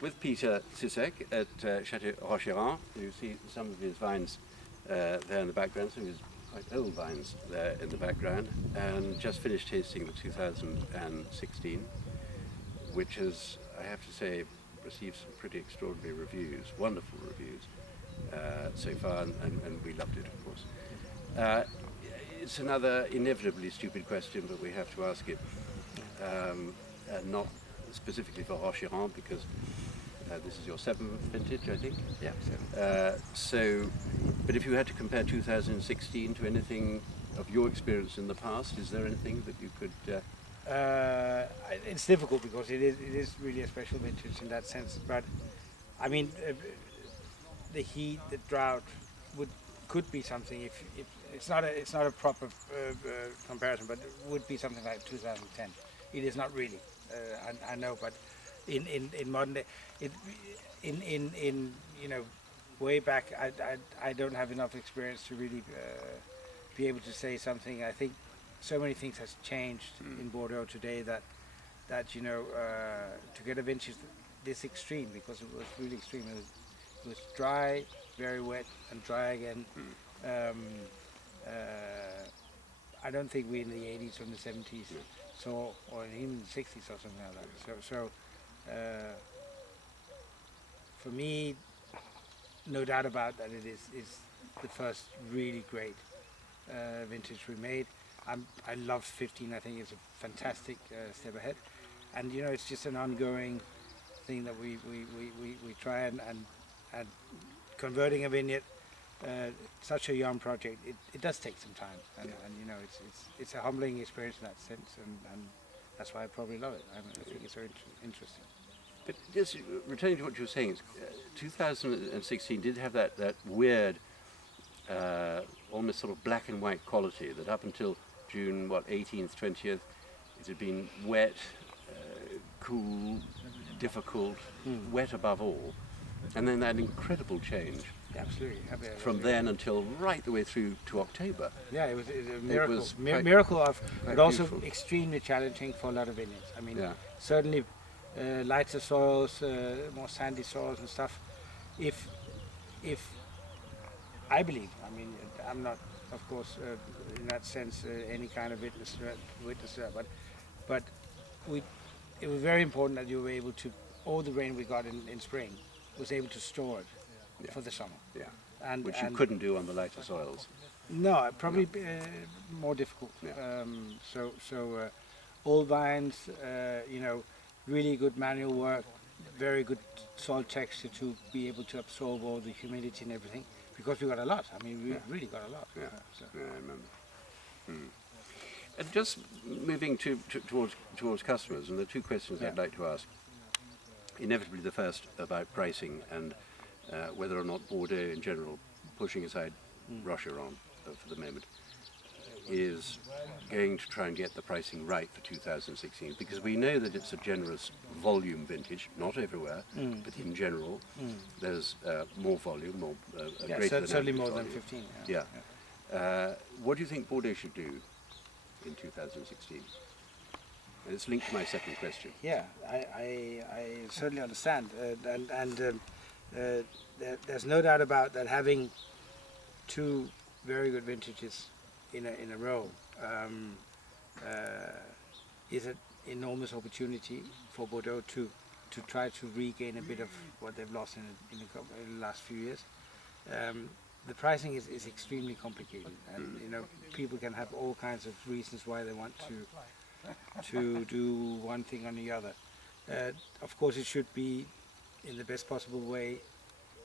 with Peter Sisseck at Chateau Rocheyron. You see some of his vines there in the background, some of his quite old vines there in the background, and just finished tasting the 2016, which has, I have to say, received some pretty extraordinary reviews, wonderful reviews so far, and we loved it, of course. It's another inevitably stupid question, but we have to ask it, not specifically for Rocheyron, because this is your 7th vintage, I think. Yeah, 7th. But if you had to compare 2016 to anything of your experience in the past, is there anything that you could... It's difficult because it is really a special vintage in that sense. But I mean, the heat, the drought could be something. If it's not a proper comparison, but it would be something like 2010. It is not really. I know, but in modern day, in way back, I don't have enough experience to really be able to say something. I think so many things has changed in Bordeaux today that to get a vintage this extreme, because it was really extreme. It was dry, very wet, and dry again. I don't think we in the 80s or in the 70s saw, or even the 60s or something like that. So for me, no doubt about that, it is the first really great vintage we made. I love 15. I think it's a fantastic step ahead, and it's just an ongoing thing that we try and converting a vineyard, such a young project. It does take some time, and it's a humbling experience in that sense, and that's why I probably love it. I think it's very interesting. But just returning to what you were saying, 2016 did have that weird, almost sort of black and white quality that up until June 18th, 20th, it had been wet, cool, difficult, wet above all, and then that incredible change. Yeah, absolutely. From then until right the way through to October. Yeah, it was a miracle. It was Miracle of, but also beautiful. Extremely challenging for a lot of vineyards. I mean, Yeah. certainly lighter soils, more sandy soils and stuff. If I believe, I mean, I'm not, of course, in that sense, any kind of witness to that, but it was very important that you were able to, all the rain we got in spring, was able to store it for the summer. Yeah. And Which you couldn't do on the lighter soils. No, probably more difficult. Yeah. So old vines, really good manual work, very good soil texture to be able to absorb all the humidity and everything, because we got a lot. I mean, we really got a lot. Yeah, I remember. And just moving towards customers, and the two questions I'd like to ask. Inevitably, the first about pricing and whether or not Bordeaux in general, pushing aside Rocheyron for the moment, is going to try and get the pricing right for 2016, because we know that it's a generous volume vintage, not everywhere, but in general, there's more volume, greater certainly more volume. than 15. Yeah. What do you think Bordeaux should do in 2016? And it's linked to my second question. Yeah, I certainly understand, and there's no doubt about that. Having two very good vintages in a row is an enormous opportunity for Bordeaux to try to regain a bit of what they've lost in the last few years. The pricing is extremely complicated, and people can have all kinds of reasons why they want to do one thing or the other. Of course, it should be in the best possible way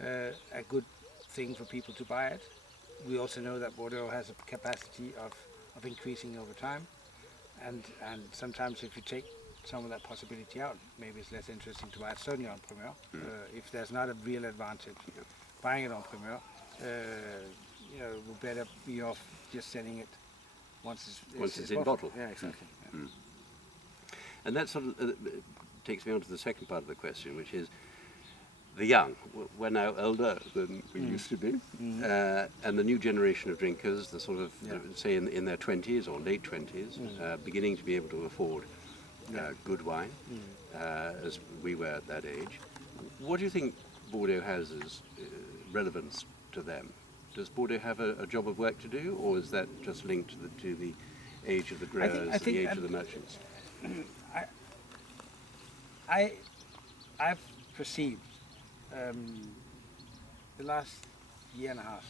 a good thing for people to buy it. We also know that Bordeaux has a capacity of increasing over time, and sometimes if you take some of that possibility out, maybe it's less interesting to buy it, certainly on Primeur. If there's not a real advantage buying it on Primeur, we'll better be off just selling it once it's in bottle. Yeah, exactly. Yeah. And that sort of takes me on to the second part of the question, which is the young. We're now older than we used to be, and the new generation of drinkers, the sort of, say, in their 20s or late 20s, beginning to be able to afford good wine, as we were at that age. What do you think Bordeaux has as relevance to them? Does Bordeaux have a job of work to do, or is that just linked to the age of the growers, I think the age of the merchants? I've perceived the last year and a half,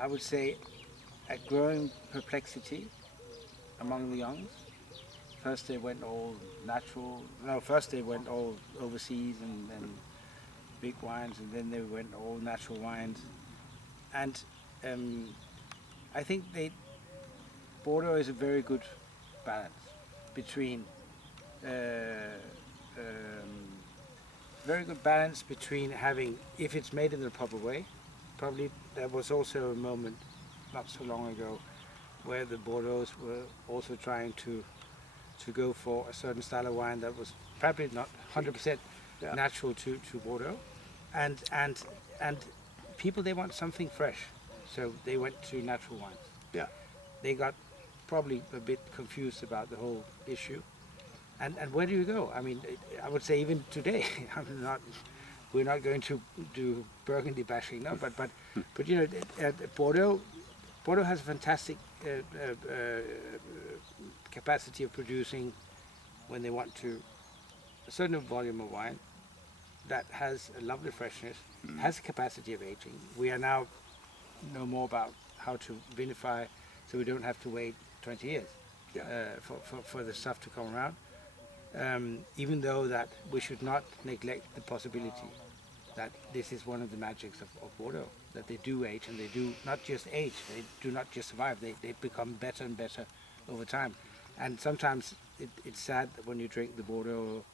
I would say, a growing perplexity among the youngs. First they went all natural, no, first they went all overseas and big wines, and then they went all natural wines. And I think Bordeaux is a very good balance between having, if it's made in the proper way. Probably there was also a moment not so long ago where the Bordeaux were also trying to go for a certain style of wine that was probably not 100% natural to Bordeaux, and people, they want something fresh, so they went to natural wines. Yeah. They got probably a bit confused about the whole issue, and where do you go? I mean, I would say even today, we're not going to do Burgundy bashing, no, but you know, Bordeaux has a fantastic capacity of producing, when they want to, a certain volume of wine that has a lovely freshness, has a capacity of aging. We are now know more about how to vinify, so we don't have to wait 20 years for the stuff to come around. Even though that we should not neglect the possibility that this is one of the magics of Bordeaux, that they do age, and they do not just age, they do not just survive, they become better and better over time. And sometimes it's sad when you drink the Bordeaux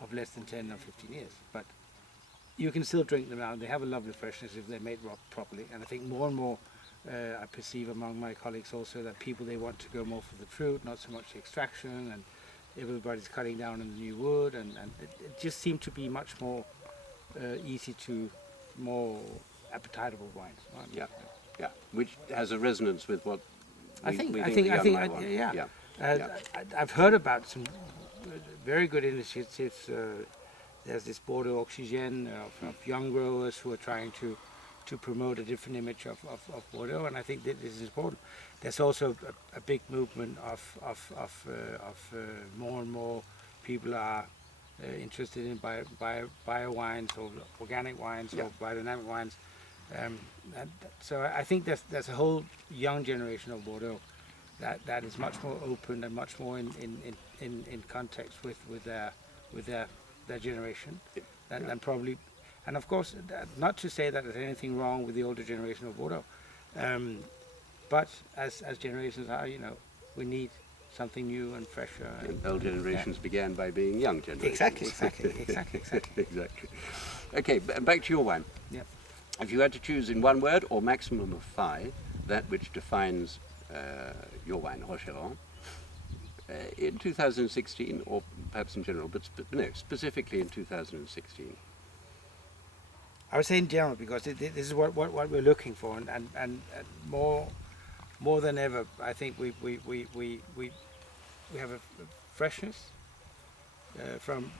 of less than 10 or 15 years, but you can still drink them now, and they have a lovely freshness if they're made properly. And I think more and more I perceive among my colleagues also that people, they want to go more for the fruit, not so much the extraction, and everybody's cutting down on the new wood, and it just seemed to be much more easy to, more appetitable wines. Right? Yeah, which has a resonance with what I think. Yeah. I've heard about some very good initiatives. There's this Bordeaux Oxygène of young growers who are trying to promote a different image of Bordeaux, and I think that this is important. There's also a big movement of more and more people are interested in bio wines, or organic wines, or biodynamic wines. So I think there's a whole young generation of Bordeaux that is much more open and much more in context with their generation than probably. And of course, not to say that there's anything wrong with the older generation of Bordeaux, but as generations are, you know, we need something new and fresher. And old generations began by being young generations. Exactly. Okay, back to your wine. Yeah. If you had to choose in one word, or maximum of 5, that which defines your wine, Rocheyron, in 2016, or perhaps in general, but no, specifically in 2016. I would say in general, because this is what we're looking for, and more than ever, I think we have a freshness from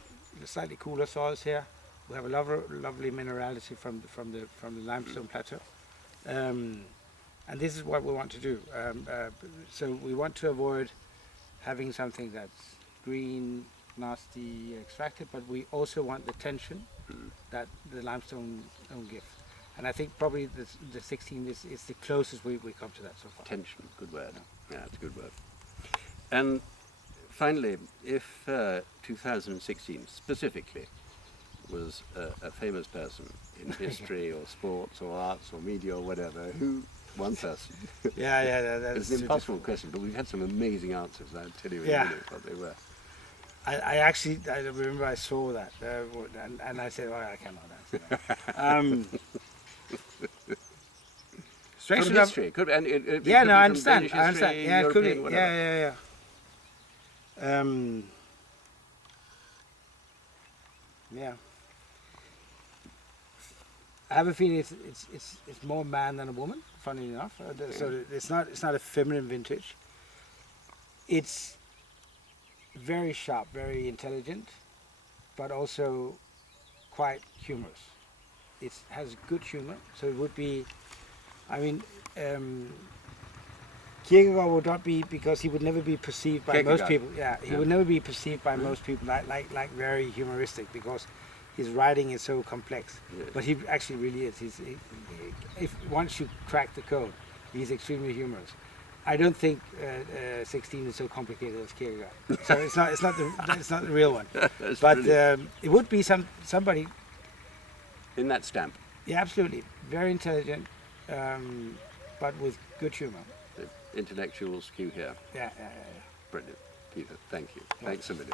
the slightly cooler soils here. We have a lovely minerality from the limestone plateau, and this is what we want to do. So we want to avoid having something that's green, nasty, extracted, but we also want the tension that the limestone don't give. And I think probably the 16 is the closest we come to that so far. Tension, good word. Yeah, it's a good word. And finally, if 2016 specifically was a famous person in history or sports or arts or media or whatever, who, one person? That's it's an impossible question, but we've had some amazing answers. I'll tell you in a minute what they were. I remember I saw that, and I said, I cannot answer that. From history, could, and it could I be understand. From Danish history, Yeah, it could be. European, whatever. Yeah. I have a feeling it's more man than a woman. Funny enough, so it's not a feminine vintage. It's very sharp, very intelligent, but also quite humorous. It has good humor, so it would be, I mean, Kierkegaard would not be, because he would never be perceived by most people. Yeah, he would never be perceived by most people like very humoristic, because his writing is so complex. Yes. But he actually really is. If once you crack the code, he's extremely humorous. I don't think 16 is so complicated as Kierkegaard. So it's not the real one. But it would be somebody in that stamp. Yeah, absolutely, very intelligent, but with good humor. The intellectual skew here. Yeah. Brilliant. Peter, thank you. Thanks a million.